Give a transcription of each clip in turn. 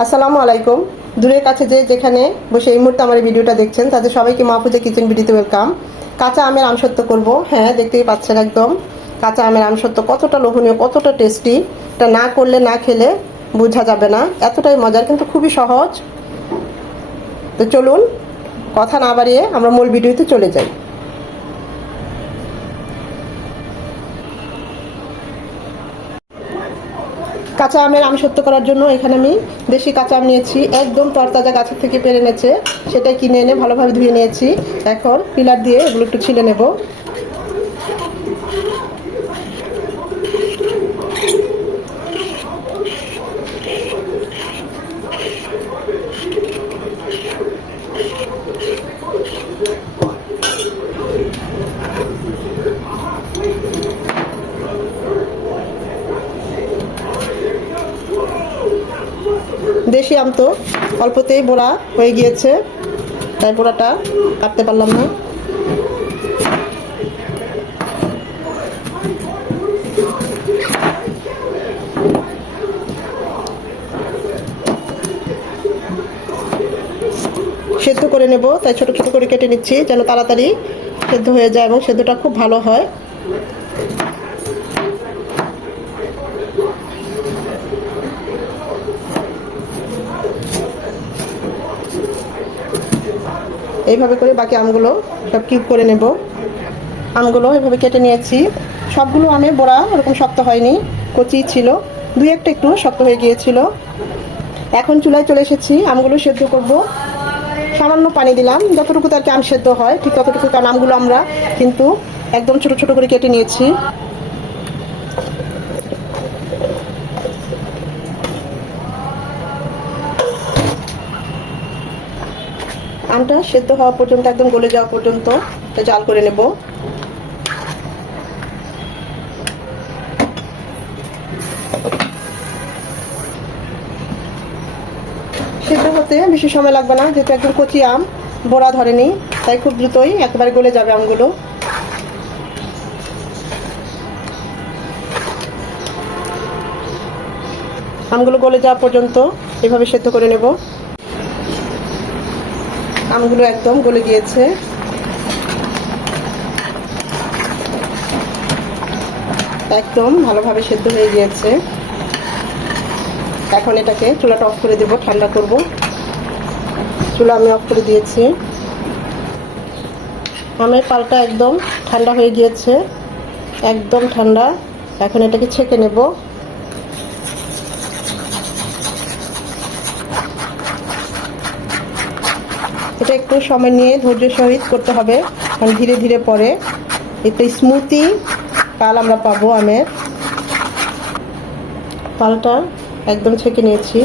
আসসালামু আলাইকুম। দূরের কাছে যে যেখানে বসে এই মুহূর্তে আমার ভিডিওটা দেখছেন, তাদের সবাইকে মা মাহফুজা কিচেন ভিডিওতে ওয়েলকাম। কাঁচা আমের আমসত্ব করব। হ্যাঁ দেখতেই পাচ্ছেন একদম। কাঁচা আমের আমসত্ব কতটা লোভনীয়, কতটা টেস্টি। এটা না করলে, না খেলে বোঝা যাবে না। এতটাই মজার, কিন্তু খুবই সহজ। তো চলুন, কথা না বাড়িয়ে আমরা মূল ভিডিওতে চলে যাই। কাঁচা আমের আম সত্য করার জন্য এখানে আমি দেশি কাঁচা আম নিয়েছি। একদম তরতাজা গাছের থেকে পেরে এনেছে। সেটাই কিনে এনে ভালোভাবে ধুয়ে নিয়েছি। এখন পিলার দিয়ে এগুলো একটু ছিলে নেব। দেশি আম অল্পতেই বোড়া হয়ে গিয়েছে, তাই বোড়াটা কাটতে পারলাম না। সেদ্ধ করে নেব, তাই ছোট ছোট করে কেটে নিচ্ছি, যেন তাড়াতাড়ি সেদ্ধ হয়ে যায় এবং সেদ্ধটা খুব ভালো হয়। এইভাবে করে বাকি আমগুলো সব কিউব করে নেব। আমগুলো এভাবে কেটে নিয়েছি। সবগুলো আমে বড়া ওরকম শক্ত হয়নি, কচি ছিল। দুই একটা একটু শক্ত হয়ে গিয়েছিল। এখন চুলায় চলে এসেছি, আমগুলো সেদ্ধ করব। সামান্য পানি দিলাম, যতটুকু তার কি আম সেদ্ধ হয়, ঠিক ততটুকু কারণ আমগুলো আমরা কিন্তু একদম ছোট ছোট করে কেটে নিয়েছি। আমটা সেদ্ধ হওয়া পর্যন্ত, একদম গলে যাওয়া পর্যন্ত জাল করে নেব। সেদ্ধ হতে বেশি সময় লাগবে না, যেহেতু একদম কচি আম, বড়া ধরেনি, তাই খুব দ্রুতই একেবারে গলে যাবে আমগুলো। আমগুলো গলে যাওয়া পর্যন্ত এভাবে সেদ্ধ করে নেব। আমগুলো একদম গলে গিয়েছে। একদম ভালোভাবে সেদ্ধ হয়ে গিয়েছে। এখন এটাকে চুলাটা অফ করে দেব, ঠান্ডা করব। চুলা আমি অফ করে দিয়েছি। আমের পালটা একদম ঠান্ডা হয়ে গিয়েছে। একদম ঠান্ডা। এখন এটাকে ছেঁকে নেব এটা একটু সময় নিয়ে ধৈর্য সহিত করতে হবে। কারণ ধীরে ধীরে পরে এতে স্মুথি পাল আমরা পাবো আমের পালটা একদম ছেঁকে নিয়েছি।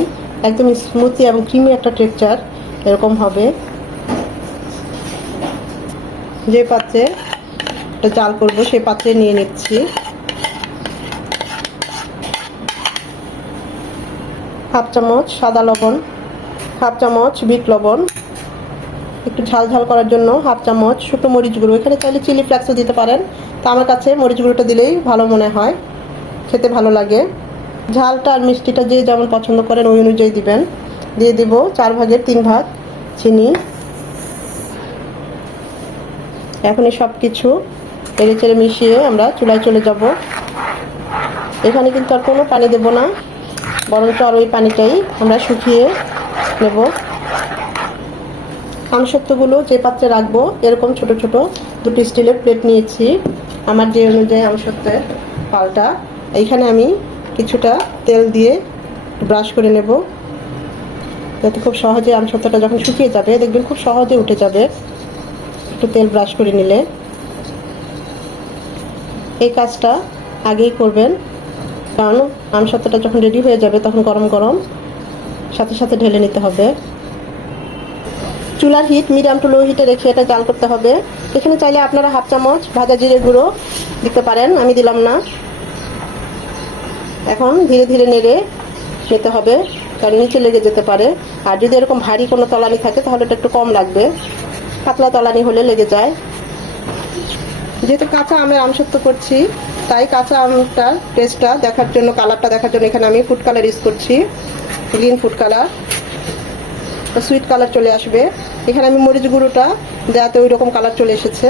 একদম স্মুথি এবং ক্রিমি একটা টেক্সচার এরকম হবে। যে পাত্রে এটা জাল করব সেই পাত্রে নিয়ে নিচ্ছি। হাফ চামচ সাদা লবণ, হাফ চামচ বিট লবণ। একটু ঝাল ঝাল করার জন্য হাফ চামচ শুকনো মরিচ গুঁড়ো। এখানে চাইলে চিলি ফ্লেক্সও দিতে পারেন। তা আমার কাছে মরিচ গুঁড়োটা দিলেই ভালো মনে হয়। খেতে ভালো লাগে। ঝালটা আর মিষ্টিটা যে যেমন পছন্দ করেন ওই অনুযায়ী দিবেন। দিয়ে দিব চার ভাগের তিন ভাগ চিনি। এখনই সব কিছু এড়ে চেড়ে মিশিয়ে আমরা চুলায় চলে যাব। এখানে কিন্তু আর কোনো পানি দেব না। বরঞ্চ আর ওই পানিটাই আমরা শুকিয়ে নেব। আমসত্বগুলো যে পাত্রে রাখব, এরকম ছোট ছোট দুটি স্টিলের প্লেট নিয়েছি। আমার যে অনুযায়ী আমসত্বের পালটা, এইখানে আমি কিছুটা তেল দিয়ে ব্রাশ করে নেব। যাতে খুব সহজে আমসত্বটা যখন শুকিয়ে যাবে, দেখবেন খুব সহজে উঠে যাবে। একটু তেল ব্রাশ করে নিলে। এই কাজটা আগেই করবেন। কারণ আমসত্বটা যখন রেডি হয়ে যাবে, তখন গরম গরম সাথে সাথে ঢেলে নিতে হবে। চুলার হিট মিডিয়াম টু লো হিটে রেখে এটা জাল করতে হবে। এখানে চাইলে আপনারা হাফ চামচ ভাজা জিরে গুঁড়ো দিতে পারেন, আমি দিলাম না। এখন ধীরে ধীরে নেড়ে নিতে হবে, কারণ নিচে লেগে যেতে পারে। আর যদি এরকম ভারী কোনো তলানি থাকে, তাহলে এটা একটু কম লাগবে। পাতলা তলানি হলে লেগে যায়। যেহেতু কাঁচা আমের আমসত্ব করছি, তাই কাঁচা আমটার টেস্টটা দেখার জন্য কালারটা দেখার জন্য এখানে আমি ফুড কালার ইউজ করছি। Green food colour sweet colour চলে আসবে। এখানে আমি মরিচ গুঁড়োটা দেওয়াতে ওই রকম কালার চলে এসেছে।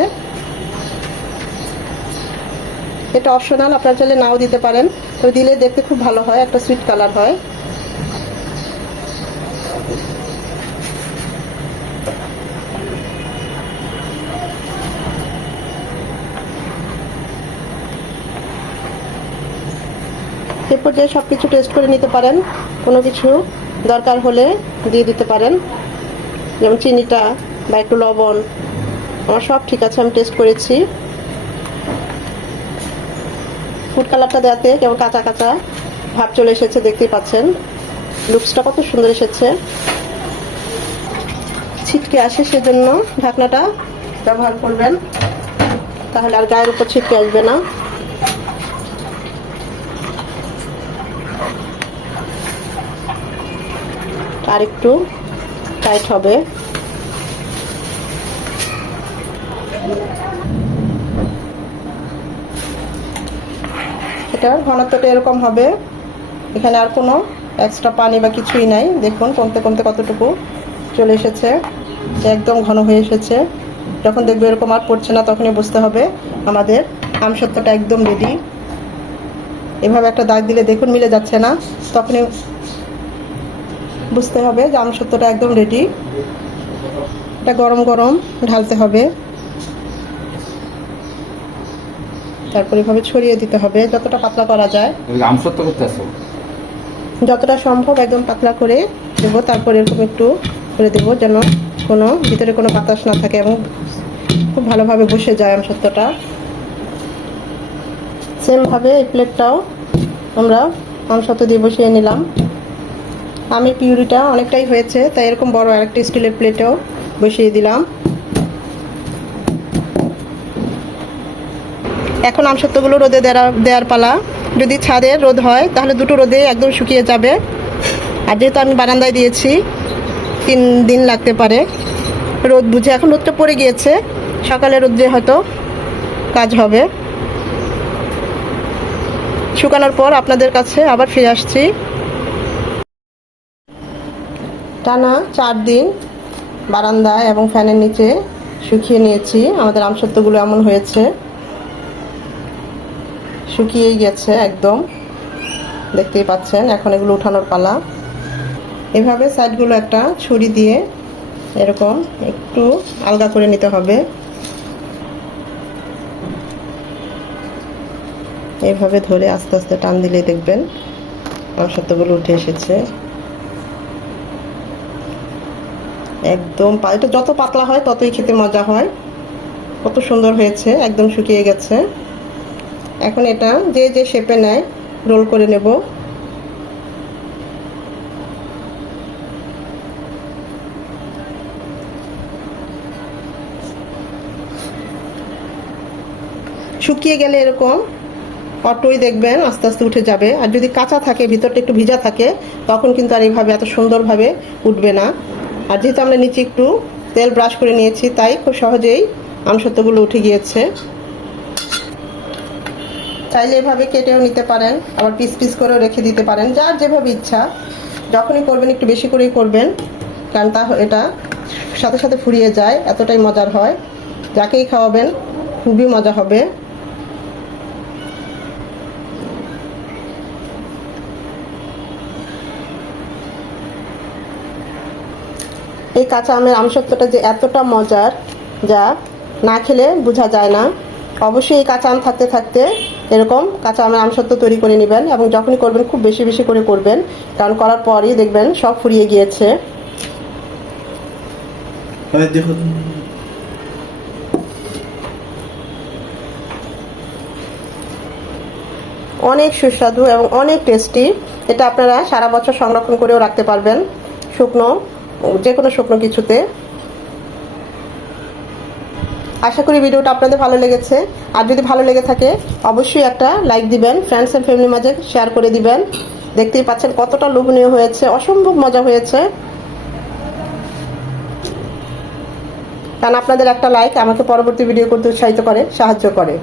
এটা অপশনাল আপনারা চাইলে নাও দিতে পারেন। তবে দিলে দেখতে খুব ভালো হয়, একটা সুইট কালার হয়। এরপর যে সব কিছু টেস্ট করে নিতে পারেন, কোনো কিছু। দরকার হলে দিয়ে দিতে পারেন। যেমন চিনিটা বা একটু লবণ, আমার সব ঠিক আছে, আমি টেস্ট করেছি। ফুড কালারটা দেওয়াতে কেমন কাঁচা কাঁচা ভাব চলে এসেছে, দেখতেই পাচ্ছেন। লুকসটা কত সুন্দর এসেছে। ছিটকে আসে সেজন্য ঢাকনাটা ব্যবহার করবেন, তাহলে আর গায়ের উপর ছিটকে আসবে না। আর একটু টাইট হবে। এটা ঘনত্বটা এরকম হবে। এখানে আর কোনো এক্সট্রা পানি বা কিছুই নাই। দেখুন কমতে কমতে কতটুকু চলে এসেছে। একদম ঘন হয়ে এসেছে। যখন দেখবে এরকম আর পড়ছে না, তখনই বুঝতে হবে আমাদের আমসত্ত্বটা একদম রেডি এভাবে একটা দাগ দিলে দেখুন মিলে যাচ্ছে না। তখনই বুঝতে হবে যে আমসত্ত্বটা একদম রেডি এটা গরম গরম ঢালতে হবে। তারপরে এভাবে ছড়িয়ে দিতে হবে যতটা পাতলা করা যায়। যতটা সম্ভব একদম পাতলা করে দেবো তারপর এরকম একটু করে দেবো যেন কোনো ভিতরে কোনো বাতাস না থাকে এবং খুব ভালোভাবে বসে যায় আমসত্ত্বটা সেমভাবে এই প্লেটটাও আমরা আমসত্ত্ব দিয়ে বসিয়ে নিলাম। আমের পিউরিটা অনেকটাই হয়েছে, তাই এরকম বড় আরেকটা স্টিলের প্লেটেও বসিয়ে দিলাম। এখন আমসত্ত্বগুলো রোদে দেওয়ার পালা। যদি ছাদে রোদ হয়, তাহলে দুটো রোদে একদম শুকিয়ে যাবে। আর যেহেতু আমি বারান্দায় দিয়েছি, তিন দিন লাগতে পারে। রোদ বুঝে, এখন রোদটা পড়ে গিয়েছে। সকালে রোদ্রে হয়তো কাজ হবে। শুকানোর পর আপনাদের কাছে আবার ফিরে আসছি। টানা চার দিন বারান্দায় এবং ফ্যানের নিচে শুকিয়ে নিয়েছি। আমাদের আমসত্ত্বগুলো এমন হয়েছে। শুকিয়েই গেছে একদম। দেখতেই পাচ্ছেন, এখন এগুলো উঠানোর পালা। এভাবে সাইডগুলো একটা ছুরি দিয়ে এরকম একটু আলগা করে নিতে হবে। এভাবে ধরে আস্তে আস্তে টান দিলেই দেখবেন আমসত্ত্বগুলো উঠে এসেছে। একদম এটা যত পাতলা হয়, ততই খেতে মজা হয়। কত সুন্দর হয়েছে, একদম শুকিয়ে গেছে। এখন এটা যে যে শেপে নেয় রোল করে নেব। শুকিয়ে গেলে এরকম অটোই দেখবেন আস্তে আস্তে উঠে যাবে। আর যদি কাঁচা থাকে, ভিতরটা একটু ভিজা থাকে, তখন কিন্তু আর এইভাবে এত সুন্দরভাবে উঠবে না। আর যেহেতু আমরা নিচে একটু তেল ব্রাশ করে নিয়েছি, তাই খুব সহজেই আমসত্ত্বগুলো উঠে গিয়েছে। চাইলে এভাবে কেটেও নিতে পারেন, আবার পিস পিস করেও রেখে দিতে পারেন, যার যেভাবে ইচ্ছা। যখনই করবেন, একটু বেশি করেই করবেন, কারণ তা এটা সাথে সাথে ফুরিয়ে যায়, এতটাই মজার হয়। যাকেই খাওয়াবেন, খুবই মজা হবে। এই কাঁচা আমের আমসত্বটা যে এতটা মজার যা না খেলে বোঝা যায় না। অবশ্যই এই কাঁচা আম থাকতে থাকতে এরকম কাঁচা আমের আমসত্ব তৈরি করে নেবেন এবং যখনই করবেন খুব বেশি বেশি করে করবেন। কারণ করার পরই দেখবেন সব ফুরিয়ে গিয়েছে। অনেক সুস্বাদু এবং অনেক টেস্টি। এটা আপনারা সারা বছর সংরক্ষণ করেও রাখতে পারবেন। শুকনো। যে কোনো শুকনো কিছুতে। আশা করি ভিডিওটা আপনাদের ভালো লেগেছে। আর যদি ভালো লেগে থাকে, অবশ্যই একটা লাইক দিবেন ফ্রেন্ডস অ্যান্ড ফ্যামিলির মাঝে শেয়ার করে দিবেন। দেখতেই পাচ্ছেন কতটা লোভনীয় হয়েছে, অসম্ভব মজা হয়েছে। কারণ আপনাদের একটা লাইক আমাকে পরবর্তী ভিডিও করতে উৎসাহিত করে, সাহায্য করে।